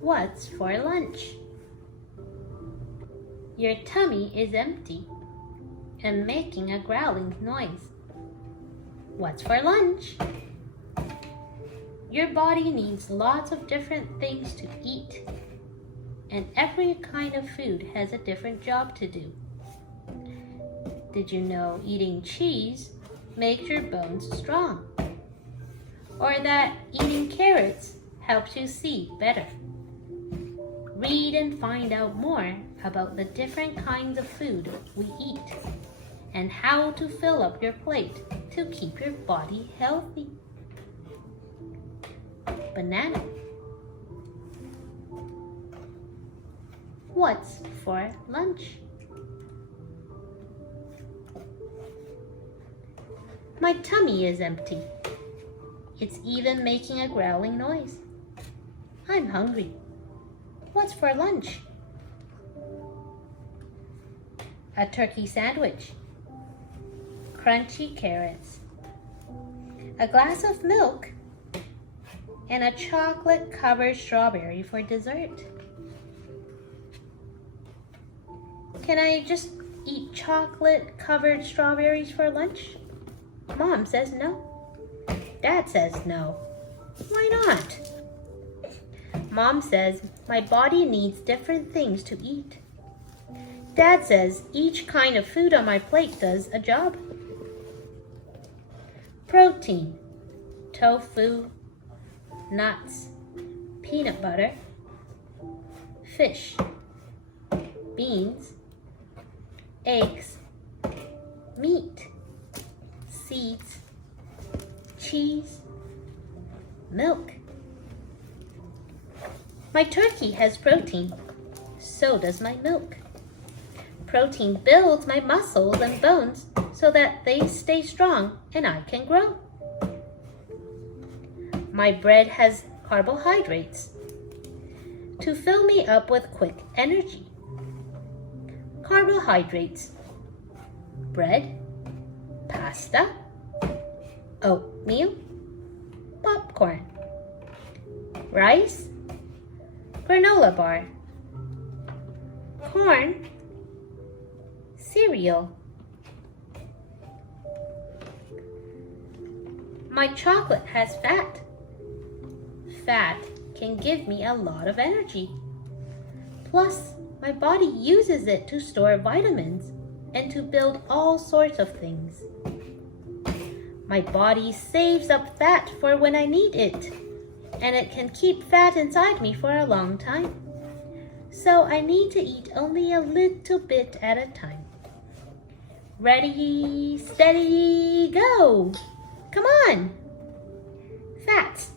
What's for lunch? Your tummy is empty and making a growling noise. What's for lunch? Your body needs lots of different things to eat, and every kind of food has a different job to do. Did you know eating cheese makes your bones strong? Or that eating carrots helps you see better? Read and find out more about the different kinds of food we eat and how to fill up your plate to keep your body healthy. Banana. What's for lunch? My tummy is empty. It's even making a growling noise. I'm hungry. What's for lunch? A turkey sandwich, crunchy carrots, a glass of milk, and a chocolate-covered strawberry for dessert. Can I just eat chocolate-covered strawberries for lunch? Mom says no. Dad says no. Why not? Mom says my body needs different things to eat. Dad says each kind of food on my plate does a job. Protein, tofu, nuts, peanut butter, fish, beans, eggs, meat, seeds, cheese, milk. My turkey has protein. So does my milk. Protein builds my muscles and bones so that they stay strong and I can grow. My bread has carbohydrates to fill me up with quick energy. Carbohydrates: bread, pasta, oatmeal, popcorn, rice, granola bar, corn, cereal. My chocolate has fat. Fat can give me a lot of energy. Plus, my body uses it to store vitamins and to build all sorts of things. My body saves up fat for when I need it, and it can keep fat inside me for a long time. So I need to eat only a little bit at a time. Ready, steady, go! Come on! Fats: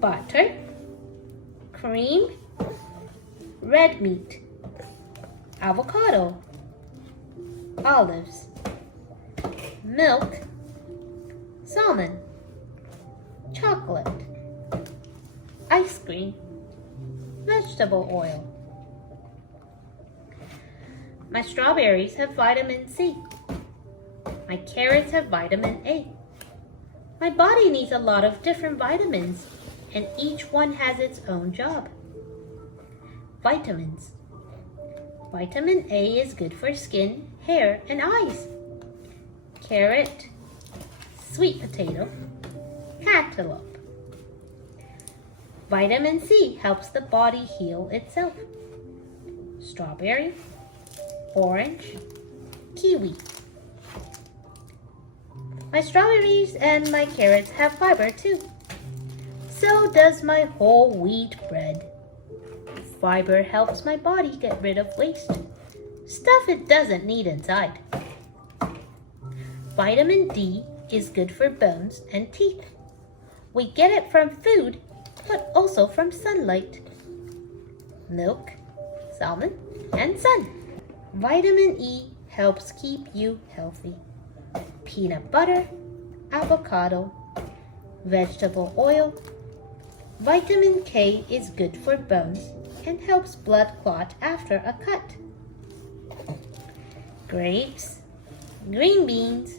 butter, cream, red meat, avocado, olives, milk, salmon, chocolate, ice cream, vegetable oil. My strawberries have vitamin C. My carrots have vitamin A. My body needs a lot of different vitamins, and each one has its own job. Vitamins. Vitamin A is good for skin, hair, and eyes. Carrot, sweet potato, cantaloupe. Vitamin C helps the body heal itself. Strawberry, orange, kiwi. My strawberries and my carrots have fiber too. So does my whole wheat bread. Fiber helps my body get rid of waste, stuff it doesn't need inside. Vitamin D is good for bones and teeth. We get it from food, but also from sunlight. Milk, salmon, and sun. Vitamin E helps keep you healthy. Peanut butter, avocado, vegetable oil. Vitamin K is good for bones and helps blood clot after a cut. Grapes, green beans,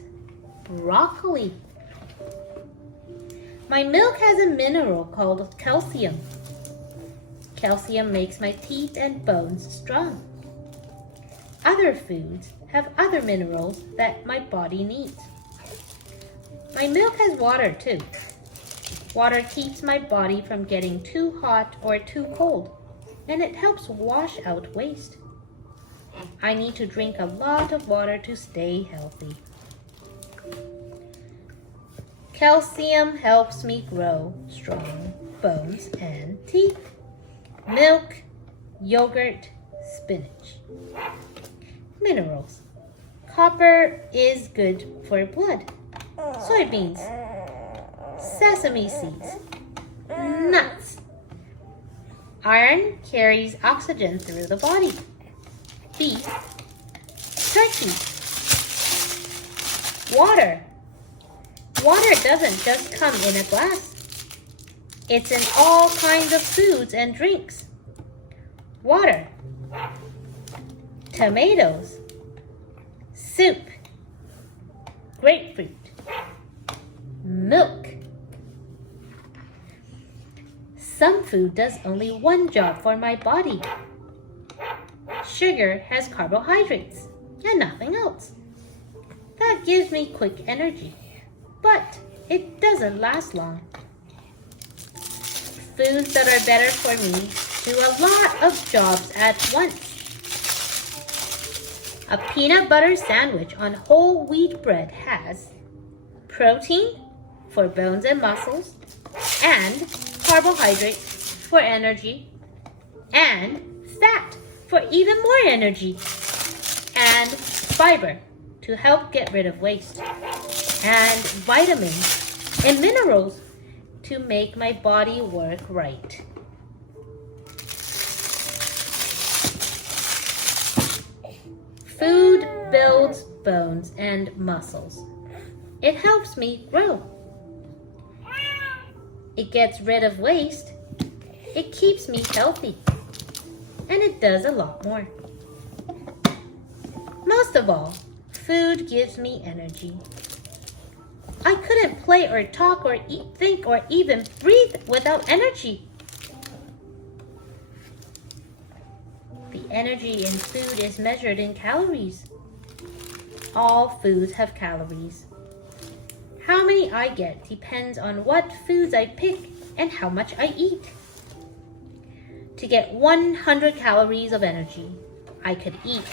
broccoli. My milk has a mineral called calcium. Calcium makes my teeth and bones strong. Other foods have other minerals that my body needs. My milk has water too. Water keeps my body from getting too hot or too cold, and it helps wash out waste. I need to drink a lot of water to stay healthy. Calcium helps me grow strong bones and teeth. Milk, yogurt, spinach. Minerals. Copper is good for blood. Soybeans, sesame seeds, nuts. Iron carries oxygen through the body. Beef, turkey. Water. Water doesn't just come in a glass. It's in all kinds of foods and drinks. Water. Tomatoes. Soup. Grapefruit. Milk. Some food does only one job for my body. Sugar has carbohydrates and nothing else. That gives me quick energy, but it doesn't last long. Foods that are better for me do a lot of jobs at once. A peanut butter sandwich on whole wheat bread has protein for bones and muscles, and carbohydrates for energy, and fat for even more energy, and fiber to help get rid of waste, and vitamins and minerals to make my body work right. Food builds bones and muscles. It helps me grow. It gets rid of waste. It keeps me healthy. And it does a lot more. Most of all, food gives me energy. I couldn't play or talk or eat, think or even breathe without energy. The energy in food is measured in calories. All foods have calories. How many I get depends on what foods I pick and how much I eat. To get 100 calories of energy, I could eat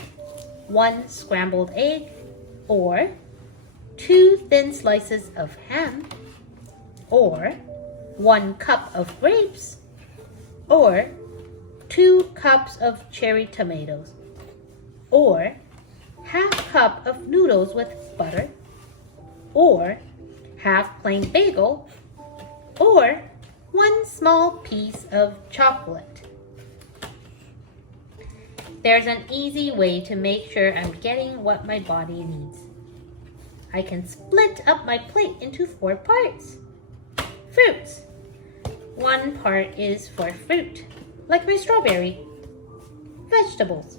1 scrambled egg or 2 thin slices of ham or 1 cup of grapes or 2 cups of cherry tomatoes or half cup of noodles with butter or half plain bagel or 1 small piece of chocolate. There's an easy way to make sure I'm getting what my body needs. I can split up my plate into 4 parts. Fruits. 1 part is for fruit, like my strawberry. Vegetables.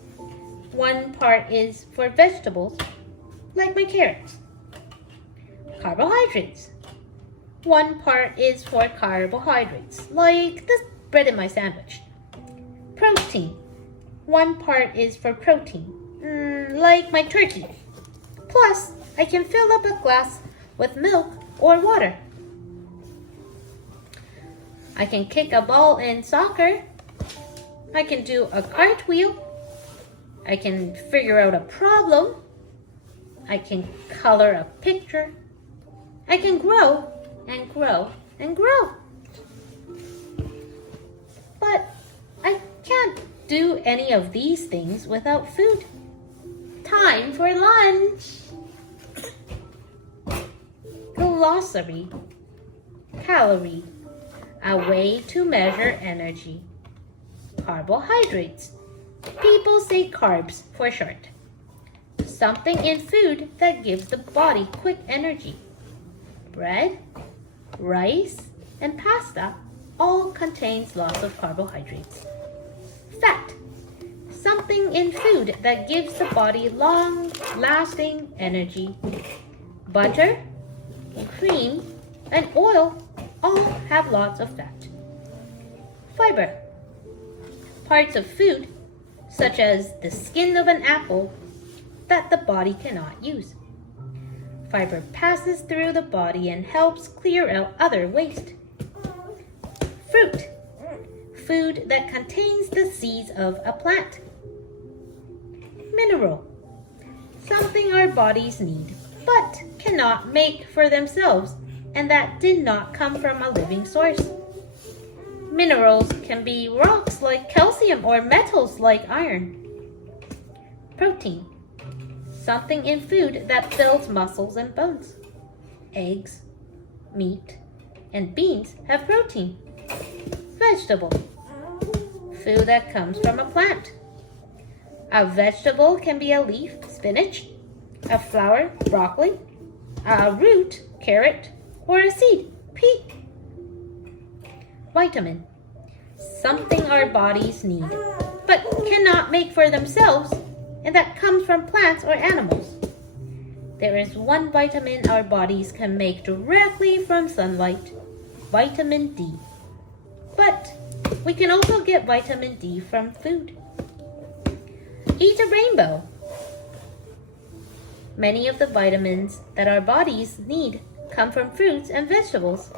1 part is for vegetables, like my carrots. Carbohydrates. 1 part is for carbohydrates, like the bread in my sandwich. Protein. 1 part is for protein, like my turkey. Plus, I can fill up a glass with milk or water. I can kick a ball in soccer. I can do a cartwheel. I can figure out a problem. I can color a picture. I can grow and grow and grow. But I can't do any of these things without food. Time for lunch. Glossary. Calorie. A way to measure energy. Carbohydrates. People say carbs for short. Something in food that gives the body quick energy. Bread, rice, and pasta all contains lots of carbohydrates. Fat. Something in food that gives the body long-lasting energy. Butter, cream, and oil all have lots of fat. Fiber. parts of food, such as the skin of an apple, that the body cannot use. Fiber passes through the body and helps clear out other waste. Fruit, food that contains the seeds of a plant. Mineral, something our bodies need but cannot make for themselves and that did not come from a living source. Minerals can be rocks like calcium or metals like iron. Protein, something in food that builds muscles and bones. Eggs, meat, and beans have protein. Vegetable, food that comes from a plant. A vegetable can be a leaf, spinach, a flower, broccoli, a root, carrot, or a seed, pea. Vitamin, something our bodies need, but cannot make for themselves, and that comes from plants or animals. There is one vitamin our bodies can make directly from sunlight, vitamin D. But we can also get vitamin D from food. Eat a rainbow. Many of the vitamins that our bodies need come from fruits and vegetables.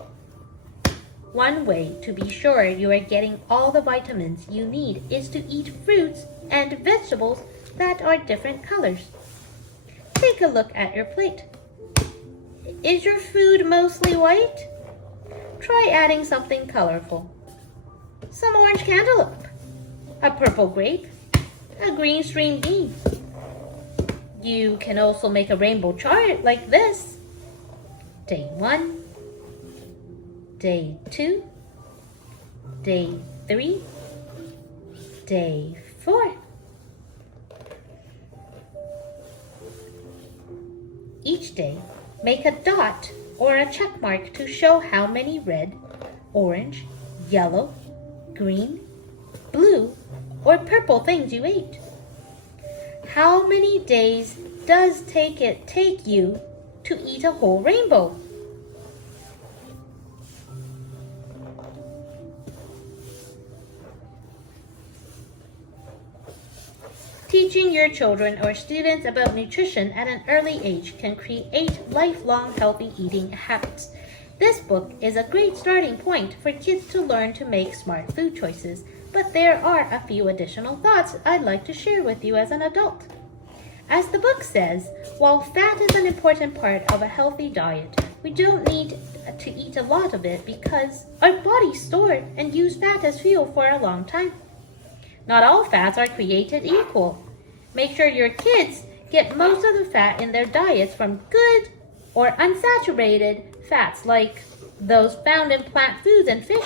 One way to be sure you are getting all the vitamins you need is to eat fruits and vegetables that are different colors. Take a look at your plate. Is your food mostly white? Try adding something colorful. Some orange cantaloupe, a purple grape, a green string bean. You can also make a rainbow chart like this. Day 1, Day 2, Day 3, Day 4. Each day, make a dot or a check mark to show how many red, orange, yellow, green, blue, or purple things you ate. How many days does it take you to eat a whole rainbow? Teaching your children or students about nutrition at an early age can create lifelong healthy eating habits. This book is a great starting point for kids to learn to make smart food choices, but there are a few additional thoughts I'd like to share with you as an adult. As the book says, while fat is an important part of a healthy diet, we don't need to eat a lot of it because our bodies store and use fat as fuel for a long time. Not all fats are created equal. Make sure your kids get most of the fat in their diets from good or unsaturated fats like those found in plant foods and fish.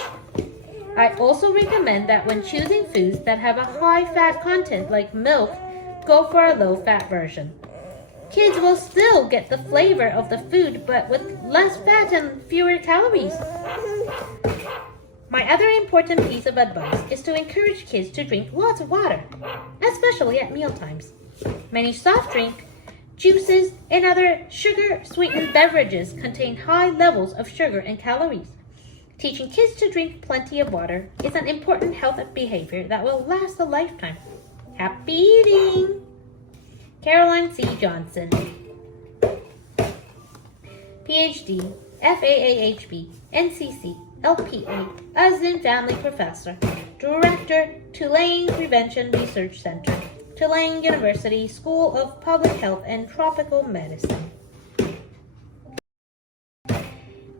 I also recommend that when choosing foods that have a high fat content like milk, go for a low-fat version. Kids will still get the flavor of the food, but with less fat and fewer calories. My other important piece of advice is to encourage kids to drink lots of water, especially at mealtimes. Many soft drink, juices, and other sugar-sweetened beverages contain high levels of sugar and calories. Teaching kids to drink plenty of water is an important health behavior that will last a lifetime. Happy eating! Caroline C. Johnson, PhD, FAAHB, NCC, LPA, Usdin Family Professor, Director, Tulane Prevention Research Center, Tulane University School of Public Health and Tropical Medicine.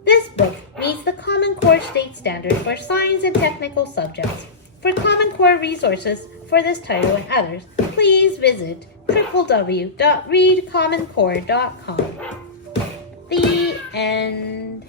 This book meets the Common Core state standard for science and technical subjects. For Common Core resources for this title and others, please visit www.readcommoncore.com. The end.